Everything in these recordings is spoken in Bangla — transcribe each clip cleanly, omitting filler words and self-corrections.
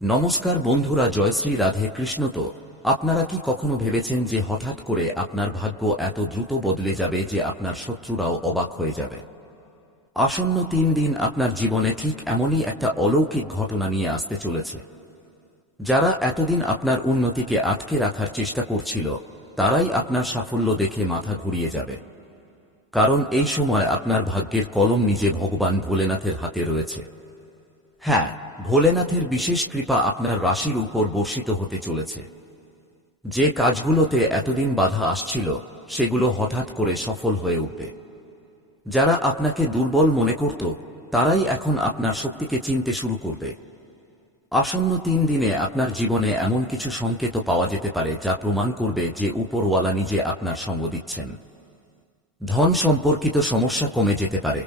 নমস্কার বন্ধুরা, জয়শ্রী রাধে কৃষ্ণ। তো আপনারা কি কখনো ভেবেছেন যে হঠাৎ করে আপনার ভাগ্য এত দ্রুত বদলে যাবে যে আপনার শত্রুরাও অবাক হয়ে যাবে? আসন্ন 3 দিন আপনার জীবনে ঠিক এমনই একটা অলৌকিক ঘটনা নিয়ে আসতে চলেছে। যারা এতদিন আপনার উন্নতিকে আটকে রাখার চেষ্টা করছিল, তারাই আপনার সাফল্য দেখে মাথা ঘুরিয়ে যাবে। কারণ এই সময় আপনার ভাগ্যের কলম নিজে ভগবান ভোলেনাথের হাতে রয়েছে। হ্যাঁ, ভোলেনাথের বিশেষ কৃপা আপনার রাশির উপর বর্ষিত হতে চলেছে। যে কাজগুলোতে এতদিন বাধা আসছিল, সেগুলো হঠাৎ করে সফল হয়ে উঠবে। যারা আপনাকে দুর্বল মনে করত, তারাই এখন আপনার শক্তিকে চিনতে শুরু করবে। আসন্ন 3 দিনে আপনার জীবনে এমন কিছু সংকেত পাওয়া যেতে পারে যা প্রমাণ করবে যে উপরওয়ালা নিজে আপনার সঙ্গ দিচ্ছেন। ধন সম্পর্কিত সমস্যা কমে যেতে পারে,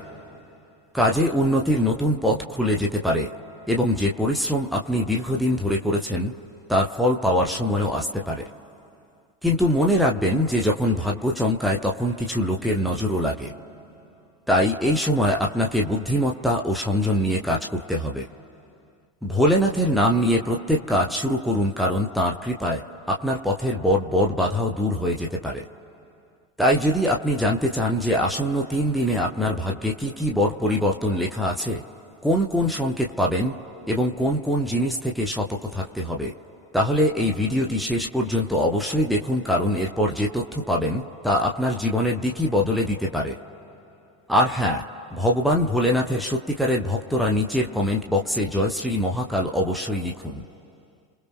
কাজে উন্নতির নতুন পথ খুলে যেতে পারে, এবং যে পরিশ্রম আপনি দীর্ঘদিন ধরে করেছেন তার ফল পাওয়ার সময়ও আসতে পারে। কিন্তু মনে রাখবেন যে যখন ভাগ্য চমকায় তখন কিছু লোকের নজরও লাগে। তাই এই সময় আপনাকে বুদ্ধিমত্তা ও সংযম নিয়ে কাজ করতে হবে। ভোলেনাথের নাম নিয়ে প্রত্যেক কাজ শুরু করুন, কারণ তাঁর কৃপায় আপনার পথের বড় বড় বাধাও দূর হয়ে যেতে পারে। তাই যদি আপনি জানতে চান যে আসন্ন 3 দিনে আপনার ভাগ্যে কি কি বড় পরিবর্তন লেখা আছে, কোন কোন সংকেত পাবেন এবং কোন কোন জিনিস থেকে সতর্ক থাকতে হবে, তাহলে এই ভিডিওটি শেষ পর্যন্ত অবশ্যই দেখুন, কারণ এরপর যে তথ্য পাবেন তা আপনার জীবনের দিকই বদলে দিতে পারে। আর হ্যাঁ, ভগবান ভোলেনাথের সত্যিকারের ভক্তরা নিচের কমেন্ট বক্সে জয়শ্রী মহাকাল অবশ্যই লিখুন।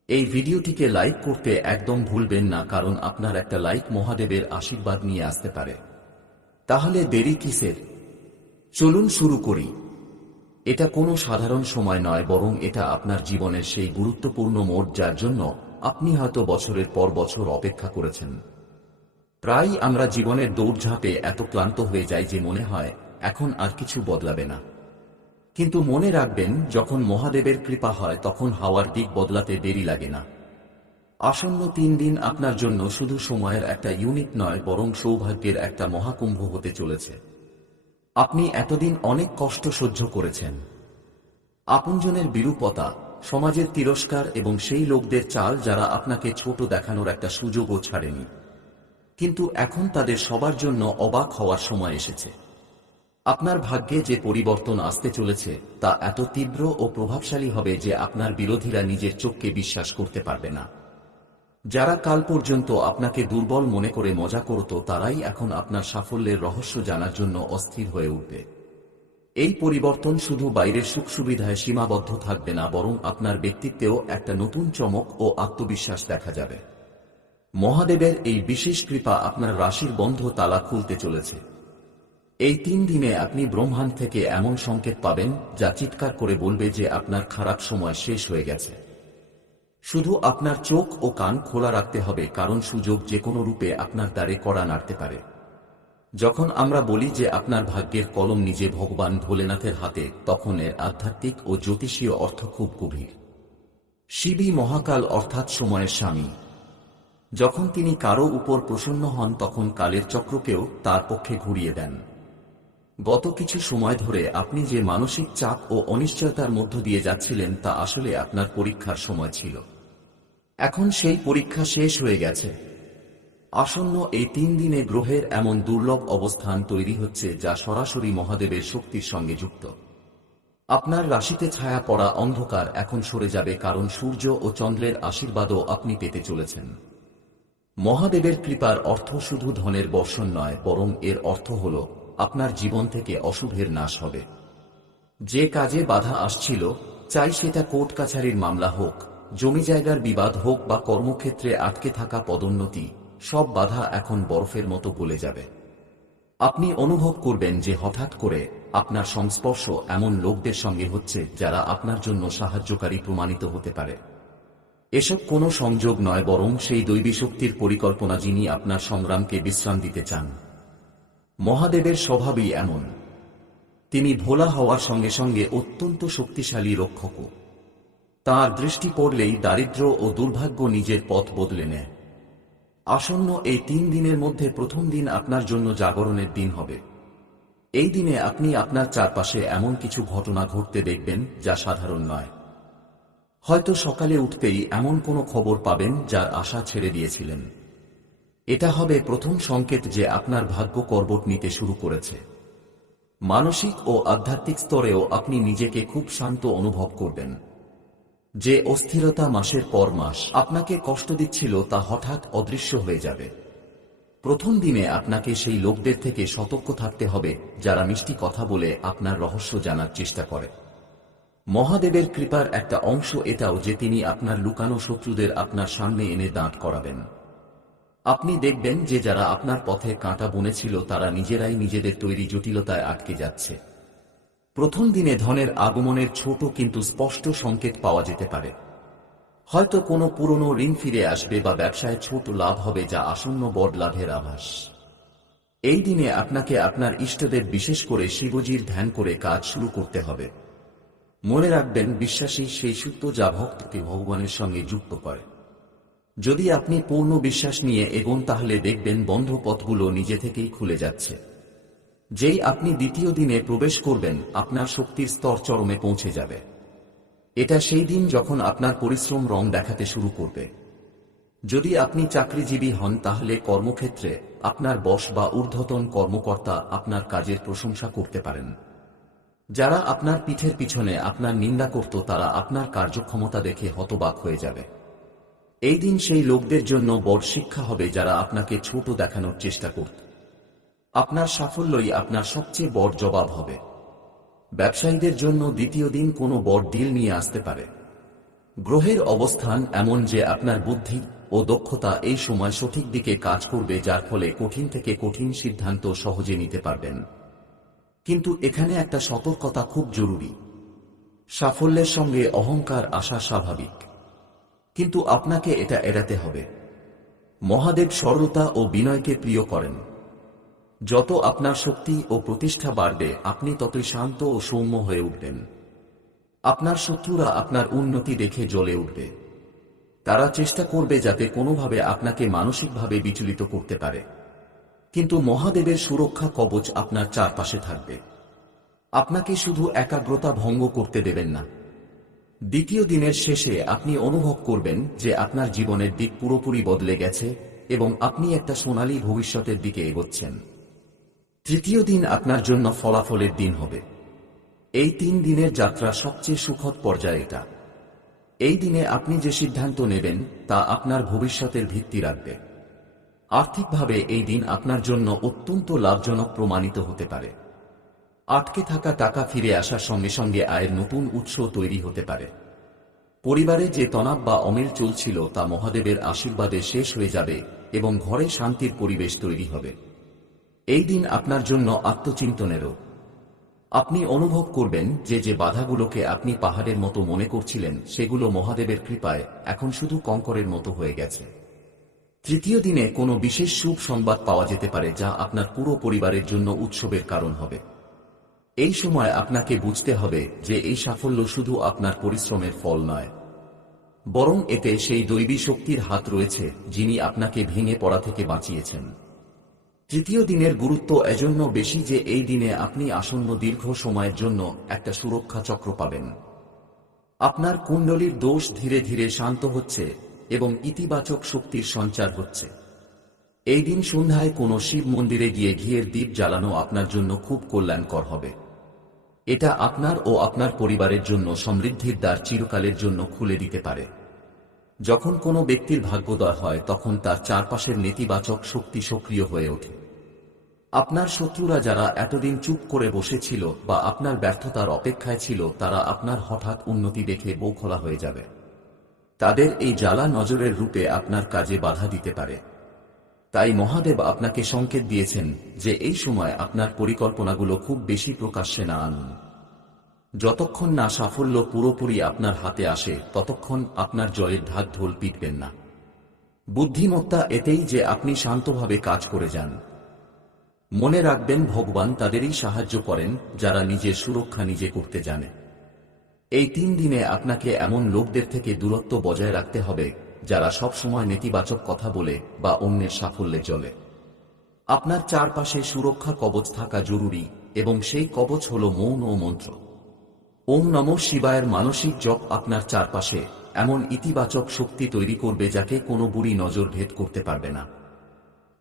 এই ভিডিওটিকে লাইক করতে একদম ভুলবেন না, কারণ আপনার একটা লাইক মহাদেবের আশীর্বাদ নিয়ে আসতে পারে। তাহলে দেরি কিসের, চলুন শুরু করি। এটা কোনো সাধারণ সময় নয়, বরং এটা আপনার জীবনের সেই গুরুত্বপূর্ণ মোড় যার জন্য আপনি হয়তো বছরের পর বছর অপেক্ষা করেছেন। প্রায়ই আমরা জীবনের দৌড়ঝাঁপে এত ক্লান্ত হয়ে যাই যে মনে হয় এখন আর কিছু বদলাবে না। কিন্তু মনে রাখবেন, যখন মহাদেবের কৃপা হয় তখন হাওয়ার দিক বদলাতে দেরি লাগে না। আসন্ন 3 দিন আপনার জন্য শুধু সময়ের একটা ইউনিট নয়, বরং সৌভাগ্যের একটা মহাকুম্ভ হতে চলেছে। আপনি এতদিন অনেক কষ্ট সহ্য করেছেন, আপনজনের বিরূপতা, সমাজের তিরস্কার এবং সেই লোকদের চাল যারা আপনাকে ছোট দেখানোর একটা সুযোগও ছাড়েনি। কিন্তু এখন তাদের সবার জন্য অবাক হওয়ার সময় এসেছে। আপনার ভাগ্যে যে পরিবর্তন আসতে চলেছে তা এত তীব্র ও প্রভাবশালী হবে যে আপনার বিরোধীরা নিজের চোখকে বিশ্বাস করতে পারবে না। যারা কাল পর্যন্ত আপনাকে দুর্বল মনে করে মজা করত, তারাই এখন আপনার সাফল্যের রহস্য জানার জন্য অস্থির হয়ে উঠবে। এই পরিবর্তন শুধু বাইরের সুখ সুবিধায় সীমাবদ্ধ থাকবে না, বরং আপনার ব্যক্তিত্বেও একটা নতুন চমক ও আত্মবিশ্বাস দেখা যাবে। মহাদেবের এই বিশেষ কৃপা আপনার রাশির বন্ধ তালা খুলতে চলেছে। এই 3 দিনে আপনি ব্রহ্মাণ্ড থেকে এমন সংকেত পাবেন যা চিৎকার করে বলবে যে আপনার খারাপ সময় শেষ হয়ে গেছে। শুধু আপনার চোখ ও কান খোলা রাখতে হবে, কারণ সুযোগ যে কোনো রূপে আপনার দ্বারে কড়া নাড়তে পারে। যখন আমরা বলি যে আপনার ভাগ্যের কলম নিজে ভগবান ভোলেনাথের হাতে, তখন এর আধ্যাত্মিক ও জ্যোতিষীয় অর্থ খুব গভীর। শিবই মহাকাল, অর্থাৎ সময়ের স্বামী। যখন তিনি কারো উপর প্রসন্ন হন তখন কালের চক্রকেও তার পক্ষে ঘুরিয়ে দেন। গত কিছু সময় ধরে আপনি যে মানসিক চাপ ও অনিশ্চয়তার মধ্য দিয়ে যাচ্ছিলেন তা আসলে আপনার পরীক্ষার সময় ছিল। এখন সেই পরীক্ষা শেষ হয়ে গেছে। আসন্ন এই 3 দিনে গ্রহের এমন দুর্লভ অবস্থান তৈরি হচ্ছে যা সরাসরি মহাদেবের শক্তির সঙ্গে যুক্ত। আপনার রাশিতে ছায়া পড়া অন্ধকার এখন সরে যাবে, কারণ সূর্য ও চন্দ্রের আশীর্বাদও আপনি পেতে চলেছেন। মহাদেবের কৃপার অর্থ শুধু ধনের বর্ষণ নয়, বরং এর অর্থ হল আপনার জীবন থেকে অশুভের নাশ হবে। যে কাজে বাধা আসছিল, চাই সেটা কোর্ট কাছারির মামলা হোক, জমি জায়গার বিবাদ হোক বা কর্মক্ষেত্রে আটকে থাকা পদোন্নতি, সব বাধা এখন বরফের মতো গলে যাবে। আপনি অনুভব করবেন যে হঠাৎ করে আপনার সংস্পর্শ এমন লোকদের সঙ্গে হচ্ছে যারা আপনার জন্য সাহায্যকারী প্রমাণিত হতে পারে। এসব কোনো সংযোগ নয়, বরং সেই দৈবী শক্তির পরিকল্পনা যিনি আপনার সংগ্রামকে বিশ্রাম দিতে চান। মহাদেবের স্বভাবই এমন। তিনি ভোলা হওয়ার সঙ্গে সঙ্গে অত্যন্ত শক্তিশালী রক্ষকও। তাঁর দৃষ্টি পড়লেই দারিদ্র্য ও দুর্ভাগ্য নিজের পথ বদলে নেয়। আসন্ন এই 3 দিনের মধ্যে প্রথম দিন আপনার জন্য জাগরণের দিন হবে। এই দিনে আপনি আপনার চারপাশে এমন কিছু ঘটনা ঘটতে দেখবেন যা সাধারণ নয়। হয়তো সকালে উঠতেই এমন কোনো খবর পাবেন যার আশা ছেড়ে দিয়েছিলেন। এটা হবে প্রথম সংকেত যে আপনার ভাগ্য করবট নিতে শুরু করেছে। মানসিক ও আধ্যাত্মিক স্তরেও আপনি নিজেকে খুব শান্ত অনুভব করবেন। যে অস্থিরতা মাসের পর মাস আপনাকে কষ্ট দিচ্ছিল তা হঠাৎ অদৃশ্য হয়ে যাবে। প্রথম দিনে আপনাকে সেই লোকদের থেকে সতর্ক থাকতে হবে যারা মিষ্টি কথা বলে আপনার রহস্য জানার চেষ্টা করে। মহাদেবের কৃপার একটা অংশ এটাও যে তিনি আপনার লুকানো শত্রুদের আপনার সামনে এনে দাঁড় করাবেন। আপনি দেখবেন যে যারা আপনার পথে কাঁটা বুনেছিল তারা নিজেরাই নিজেদের তৈরি জটিলতায় আটকে যাচ্ছে। প্রথম দিনে ধনের আগমনের ছোট কিন্তু স্পষ্ট সংকেত পাওয়া যেতে পারে। হয়তো কোনো পুরনো ঋণ ফিরে আসবে বা ব্যবসায় ছোট লাভ হবে যা আসন্ন বড় লাভের আভাস। এই দিনে আপনাকে আপনার ইষ্টদেব বিশেষ করে শিবজির ধ্যান করে কাজ শুরু করতে হবে। মনে রাখবেন, বিশ্বাসী সেই সূত্র যা ভক্তকে ভগবানের সঙ্গে যুক্ত করে। যদি আপনি পূর্ণ বিশ্বাস নিয়ে এগোন তাহলে দেখবেন বন্ধ পথগুলো নিজে থেকেই খুলে যাচ্ছে। যেই আপনি দ্বিতীয় দিনে প্রবেশ করবেন আপনার শক্তির স্তর চরমে পৌঁছে যাবে। এটা সেই দিন যখন আপনার পরিশ্রম রং দেখাতে শুরু করবে। যদি আপনি চাকরিজীবী হন তাহলে কর্মক্ষেত্রে আপনার বস বা ঊর্ধ্বতন কর্মকর্তা আপনার কাজের প্রশংসা করতে পারেন। যারা আপনার পিঠের পিছনে আপনার নিন্দা করত তারা আপনার কার্যক্ষমতা দেখে হতবাক হয়ে যাবে। এই দিন সেই লোকদের জন্য বড় শিক্ষা হবে যারা আপনাকে ছোট দেখানোর চেষ্টা করত। আপনার সাফল্যই আপনার সবচেয়ে বড় জবাব হবে। ব্যবসায়ীদের জন্য দ্বিতীয় দিন কোনো বড় ডিল নিয়ে আসতে পারে। গ্রহের অবস্থান এমন যে আপনার বুদ্ধি ও দক্ষতা এই সময় সঠিক দিকে কাজ করবে, যার ফলে কঠিন থেকে কঠিন সিদ্ধান্ত সহজে নিতে পারবেন। কিন্তু এখানে একটা সতর্কতা খুব জরুরি। সাফল্যের সঙ্গে অহংকার আসা স্বাভাবিক, কিন্তু আপনাকে এটা এড়াতে হবে। মহাদেব সরলতা ও বিনয়কে প্রিয় করেন। যত আপনার শক্তি ও প্রতিষ্ঠা বাড়বে আপনি ততই শান্ত ও সৌম্য হয়ে উঠবেন। আপনার শত্রুরা আপনার উন্নতি দেখে জ্বলে উঠবে। তারা চেষ্টা করবে যাতে কোনোভাবে আপনাকে মানসিকভাবে বিচলিত করতে পারে, কিন্তু মহাদেবের সুরক্ষা কবচ আপনার চারপাশে থাকবে। আপনাকে শুধু একাগ্রতা ভঙ্গ করতে দেবেন না। দ্বিতীয় দিনের শেষে আপনি অনুভব করবেন যে আপনার জীবনের দিক পুরোপুরি বদলে গেছে এবং আপনি একটা সোনালী ভবিষ্যতের দিকে এগোচ্ছেন। তৃতীয় দিন আপনার জন্য ফলাফলের দিন হবে। এই 3 দিনের যাত্রা সবচেয়ে সুখদ পর্যায়ে এটা। এই দিনে আপনি যে সিদ্ধান্ত নেবেন তা আপনার ভবিষ্যতের ভিত্তি রাখবে। আর্থিকভাবে এই দিন আপনার জন্য অত্যন্ত লাভজনক প্রমাণিত হতে পারে। আটকে থাকা টাকা ফিরে আসার সঙ্গে সঙ্গে আয়ের নতুন উৎস তৈরি হতে পারে। পরিবারে যে তনাব বা অমিল চলছিল তা মহাদেবের আশীর্বাদে শেষ হয়ে যাবে এবং ঘরে শান্তির পরিবেশ তৈরি হবে। এই দিন আপনার জন্য আত্মচিন্তনেরও। আপনি অনুভব করবেন যে যে বাধাগুলোকে আপনি পাহাড়ের মতো মনে করছিলেন সেগুলো মহাদেবের কৃপায় এখন শুধু কঙ্করের মতো হয়ে গেছে। তৃতীয় দিনে কোনো বিশেষ শুভ সংবাদ পাওয়া যেতে পারে যা আপনার পুরো পরিবারের জন্য উৎসবের কারণ হবে। এই সময় আপনাকে বুঝতে হবে যে এই সাফল্য শুধু আপনার পরিশ্রমের ফল নয়, বরং এতে সেই দৈবী শক্তির হাত রয়েছে যিনি আপনাকে ভেঙে পড়া থেকে বাঁচিয়েছেন। তৃতীয় দিনের গুরুত্ব এজন্য বেশি যে এই দিনে আপনি আসন্ন দীর্ঘ সময়ের জন্য একটা সুরক্ষা চক্র পাবেন। আপনার কুণ্ডলীর দোষ ধীরে ধীরে শান্ত হচ্ছে এবং ইতিবাচক শক্তির সঞ্চার হচ্ছে। এই দিন সন্ধ্যায় কোনো শিব মন্দিরে গিয়ে ঘিয়ের দীপ জ্বালানো আপনার জন্য খুব কল্যাণকর হবে। এটা আপনার ও আপনার পরিবারের জন্য সমৃদ্ধির দ্বার চিরকালের জন্য খুলে দিতে পারে। যখন কোনো ব্যক্তির ভাগ্যোদয় হয় তখন তার চারপাশের নেতিবাচক শক্তি সক্রিয় হয়ে ওঠে। আপনার শত্রুরা যারা এতদিন চুপ করে বসেছিল বা আপনার ব্যর্থতার অপেক্ষায় ছিল তারা আপনার হঠাৎ উন্নতি দেখে বৌখলা হয়ে যাবে। তাদের এই জ্বালা নজরের রূপে আপনার কাজে বাধা দিতে পারে। তাই মহাদেব আপনাকে সংকেত দিয়েছেন যে এই সময় আপনার পরিকল্পনাগুলো খুব বেশি প্রকাশ্যে না আনুন। যতক্ষণ না সাফল্য পুরোপুরি আপনার হাতে আসে ততক্ষণ আপনার জয়ের ঢাক ঢোল পিটবেন না। বুদ্ধিমত্তা এতেই যে আপনি শান্তভাবে কাজ করে যান। মনে রাখবেন, ভগবান তাদেরই সাহায্য করেন যারা নিজের সুরক্ষা নিজে করতে জানে। এই 3 দিনে আপনাকে এমন লোকদের থেকে দূরত্ব বজায় রাখতে হবে যারা সব সময় নেতিবাচক কথা বলে বা অন্যের সাফল্যে চলে। আপনার চারপাশে সুরক্ষা কবচ থাকা জরুরি এবং সেই কবচ হল মৌন ও মন্ত্র। ওম নমঃ শিবায়ের মানসিক জপ আপনার চারপাশে এমন ইতিবাচক শক্তি তৈরি করবে যাকে কোনো বুড়ি নজর ভেদ করতে পারবে না।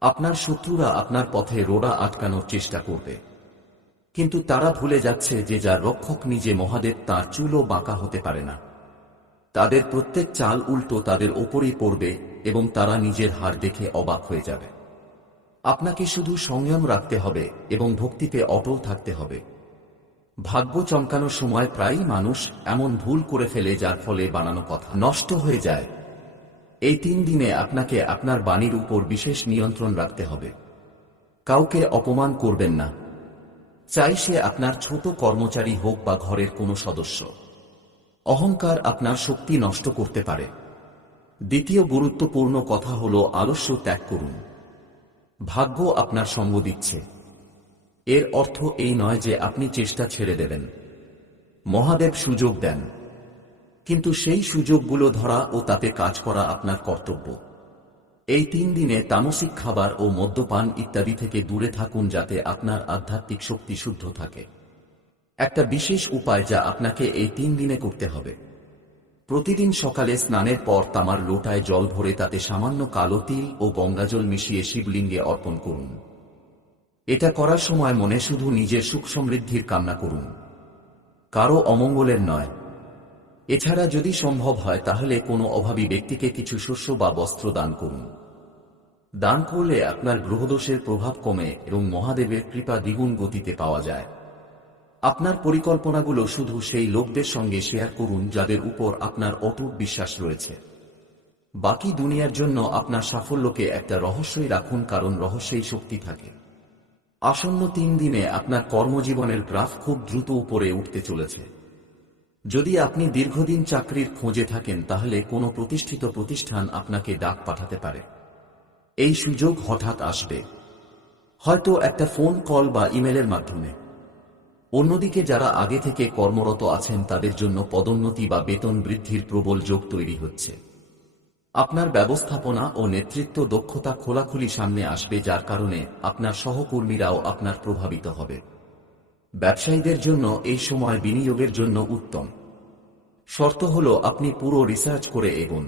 আপনার শত্রুরা আপনার পথে রোড়া আটকানোর চেষ্টা করবে, কিন্তু তারা ভুলে যাচ্ছে যে যার রক্ষক নিজে মহাদেব তার চুলও বাঁকা হতে পারে না। তাদের প্রত্যেক চাল উল্টো তাদের ওপরই পড়বে এবং তারা নিজের হার দেখে অবাক হয়ে যাবে। আপনাকে শুধু সংযম রাখতে হবে এবং ভক্তিতে অটল থাকতে হবে। ভাগ্য চমকানোর সময় প্রায়ই মানুষ এমন ভুল করে ফেলে যার ফলে বানানো কথা নষ্ট হয়ে যায়। এই 3 দিনে আপনাকে আপনার বাণীর উপর বিশেষ নিয়ন্ত্রণ রাখতে হবে। কাউকে অপমান করবেন না, চাই সে আপনার ছোট কর্মচারী হোক বা ঘরের কোনো সদস্য। অহংকার আপনার শক্তি নষ্ট করতে পারে। দ্বিতীয় গুরুত্বপূর্ণ কথা হল আলস্য ত্যাগ করুন। ভাগ্য আপনার সঙ্গ দিচ্ছে, এর অর্থ এই নয় যে আপনি চেষ্টা ছেড়ে দেবেন। মহাদেব সুযোগ দেন, কিন্তু সেই সুযোগগুলো ধরা ও তাতে কাজ করা আপনার কর্তব্য। এই 3 দিনে তামসিক খাবার ও মদ্যপান ইত্যাদি থেকে দূরে থাকুন যাতে আপনার আধ্যাত্মিক শক্তি শুদ্ধ থাকে। একটা বিশেষ উপায় যা আপনাকে এই 3 দিনে করতে হবে: প্রতিদিন সকালে স্নানের পর তামার লোটায় জল ভরে তাতে সামান্য কালো তিল ও গঙ্গাজল মিশিয়ে শিবলিঙ্গে অর্পণ করুন। এটা করার সময় মনে শুধু নিজের সুখ সমৃদ্ধির কামনা করুন, কারো অমঙ্গলের নয়। এছাড়া যদি সম্ভব হয় তাহলে কোনো অভাবী ব্যক্তিকে কিছু শস্য বা বস্ত্র দান করুন। দান করলে আপনার গ্রহদোষের প্রভাব কমে এবং মহাদেবের কৃপা দ্বিগুণ গতিতে পাওয়া যায়। আপনার পরিকল্পনাগুলো শুধু সেই লোকদের সঙ্গে শেয়ার করুন যাদের উপর আপনার অটুট বিশ্বাস রয়েছে। বাকি দুনিয়ার জন্য আপনার সাফল্যকে একটা রহস্যই রাখুন, কারণ রহস্যেই শক্তি থাকে। আসন্ন 3 দিনে আপনার কর্মজীবনের গ্রাফ খুব দ্রুত উপরে উঠতে চলেছে। যদি আপনি দীর্ঘদিন চাকরির খোঁজে থাকেন তাহলে কোনো প্রতিষ্ঠিত প্রতিষ্ঠান আপনাকে ডাক পাঠাতে পারে। এই সুযোগ হঠাৎ আসবে, হয়তো একটা ফোন কল বা ইমেলের মাধ্যমে। অন্যদিকে যারা আগে থেকে কর্মরত আছেন তাদের জন্য পদোন্নতি বা বেতন বৃদ্ধির প্রবল যোগ তৈরি হচ্ছে। আপনার ব্যবস্থাপনা ও নেতৃত্ব দক্ষতা খোলাখুলি সামনে আসবে, যার কারণে আপনার সহকর্মীরাও আপনার প্রভাবিত হবে। ব্যবসায়ীদের জন্য এই সময় বিনিয়োগের জন্য উত্তম। শর্ত হল আপনি পুরো রিসার্চ করে এগোন।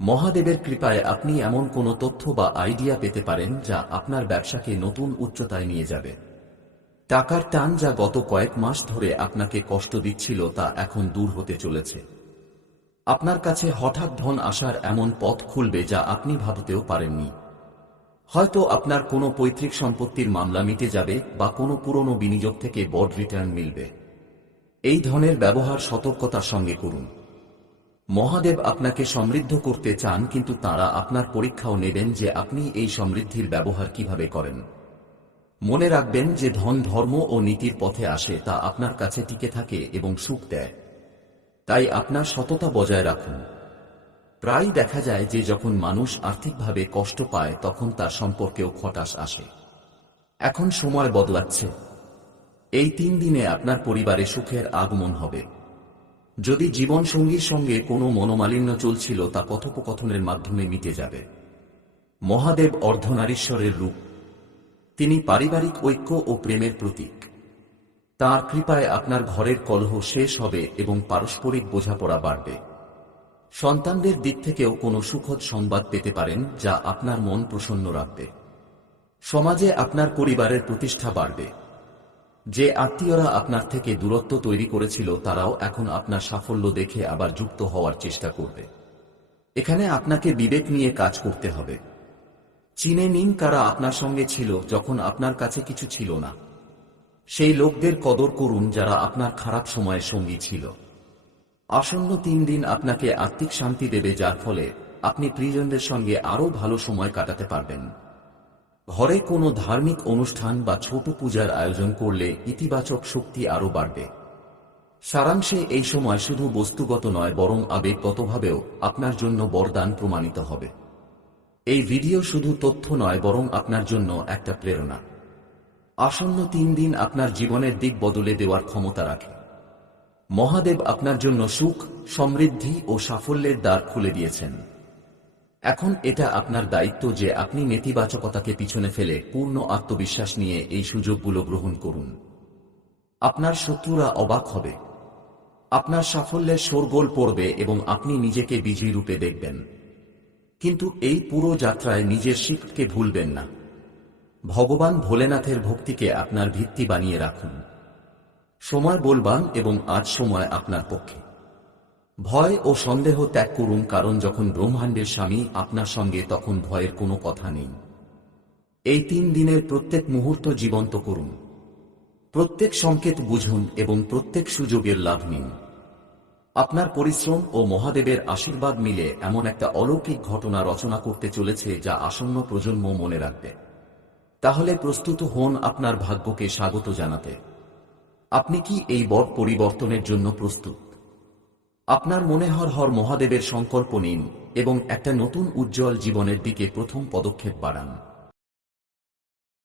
মহাদেবের কৃপায় আপনি এমন কোনো তথ্য বা আইডিয়া পেতে পারেন যা আপনার ব্যবসাকে নতুন উচ্চতায় নিয়ে যাবে। টাকার টান যা গত কয়েক মাস ধরে আপনাকে কষ্ট দিচ্ছিল তা এখন দূর হতে চলেছে। আপনার কাছে হঠাৎ ধন আসার এমন পথ খুলবে যা আপনি ভাবতেও পারেননি। হয়তো আপনার কোনো পৈতৃক সম্পত্তির মামলা মিটে যাবে বা কোনো পুরনো বিনিয়োগ থেকে বড় রিটার্ন মিলবে। এই ধনের ব্যবহার সতর্কতার সঙ্গে করুন। মহাদেব আপনাকে সমৃদ্ধ করতে চান, কিন্তু তাঁরা আপনার পরীক্ষাও নেবেন যে আপনি এই সমৃদ্ধির ব্যবহার কিভাবে করেন। মনে রাখবেন যে ধন ধর্ম ও নীতির পথে আসে, তা আপনার কাছে টিকে থাকে এবং সুখ দেয়। তাই আপনার সততা বজায় রাখুন। প্রায়ই দেখা যায় যে যখন মানুষ আর্থিকভাবে কষ্ট পায় তখন তার সম্পর্কেও খটাস আসে। এখন সময় বদলাচ্ছে। এই 3 দিনে আপনার পরিবারে সুখের আগমন হবে। যদি জীবনসঙ্গীর সঙ্গে কোনো মনোমালিন্য চলছিল তা কথোপকথনের মাধ্যমে মিটে যাবে। মহাদেব অর্ধনারীশ্বরের রূপ, তিনি পারিবারিক ঐক্য ও প্রেমের প্রতীক। তাঁর কৃপায় আপনার ঘরের কলহ শেষ হবে এবং পারস্পরিক বোঝাপড়া বাড়বে। সন্তানদের দিক থেকেও কোনো সুখদ সংবাদ পেতে পারেন যা আপনার মন প্রসন্ন রাখবে। সমাজে আপনার পরিবারের প্রতিষ্ঠা বাড়বে। যে আত্মীয়রা আপনার থেকে দূরত্ব তৈরি করেছিল তারাও এখন আপনার সাফল্য দেখে আবার যুক্ত হওয়ার চেষ্টা করবে। এখানে আপনাকে বিবেক নিয়ে কাজ করতে হবে। চিনে নিন কারা আপনার সঙ্গে ছিল যখন আপনার কাছে কিছু ছিল না। সেই লোকদের কদর করুন যারা আপনার খারাপ সময়ের সঙ্গী ছিল। আসন্ন 3 দিন আপনাকে আত্মিক শান্তি দেবে, যার ফলে আপনি প্রিয়জনদের সঙ্গে আরও ভালো সময় কাটাতে পারবেন। ঘরে কোনো ধার্মিক অনুষ্ঠান বা ছোট পূজার আয়োজন করলে ইতিবাচক শক্তি আরও বাড়বে। সারাংশে এই সময় শুধু বস্তুগত নয় বরং আবেগগতভাবেও আপনার জন্য বরদান প্রমাণিত হবে। এই ভিডিও শুধু তথ্য নয় বরং আপনার জন্য একটা প্রেরণা। আসন্ন 3 দিন আপনার জীবনের দিক বদলে দেওয়ার ক্ষমতা রাখে। মহাদেব আপনার জন্য সুখ, সমৃদ্ধি ও সাফল্যের দ্বার খুলে দিয়েছেন। এখন এটা আপনার দায়িত্ব যে আপনি নেতিবাচকতাকে পিছনে ফেলে পূর্ণ আত্মবিশ্বাস নিয়ে এই সুযোগগুলো গ্রহণ করুন। আপনার শত্রুরা অবাক হবে। আপনার সাফল্যের শোরগোল পড়বে এবং আপনি নিজেকে বিজয়ী রূপে দেখবেন। কিন্তু এই পুরো যাত্রায় নিজের শিক্ষকে ভুলবেন না। ভগবান ভোলেনাথের ভক্তিকে আপনার ভিত্তি বানিয়ে রাখুন। সময় বলবান এবং আজ সময় আপনার পক্ষে। ভয় ও সন্দেহ ত্যাগ করুন, কারণ যখন ব্রহ্মাণ্ডের স্বামী আপনার সঙ্গে তখন ভয়ের কোনো কথা নেই। এই 3 দিনের প্রত্যেক মুহূর্ত জীবন্ত করুন। প্রত্যেক সংকেত বুঝুন এবং প্রত্যেক সুযোগের লাভ নিন। আপনার পরিশ্রম ও মহাদেবের আশীর্বাদ মিলে এমন একটা অলৌকিক ঘটনা রচনা করতে চলেছে যা আসন্ন প্রজন্ম মনে রাখবে। তাহলে প্রস্তুত হন আপনার ভাগ্যকে স্বাগত জানাতে। আপনি কি এই বড় পরিবর্তনের জন্য প্রস্তুত? আপনার মনে হর হর মহাদেবের সংকল্প নিন এবং একটা নতুন উজ্জ্বল জীবনের দিকে প্রথম পদক্ষেপ বাড়ান।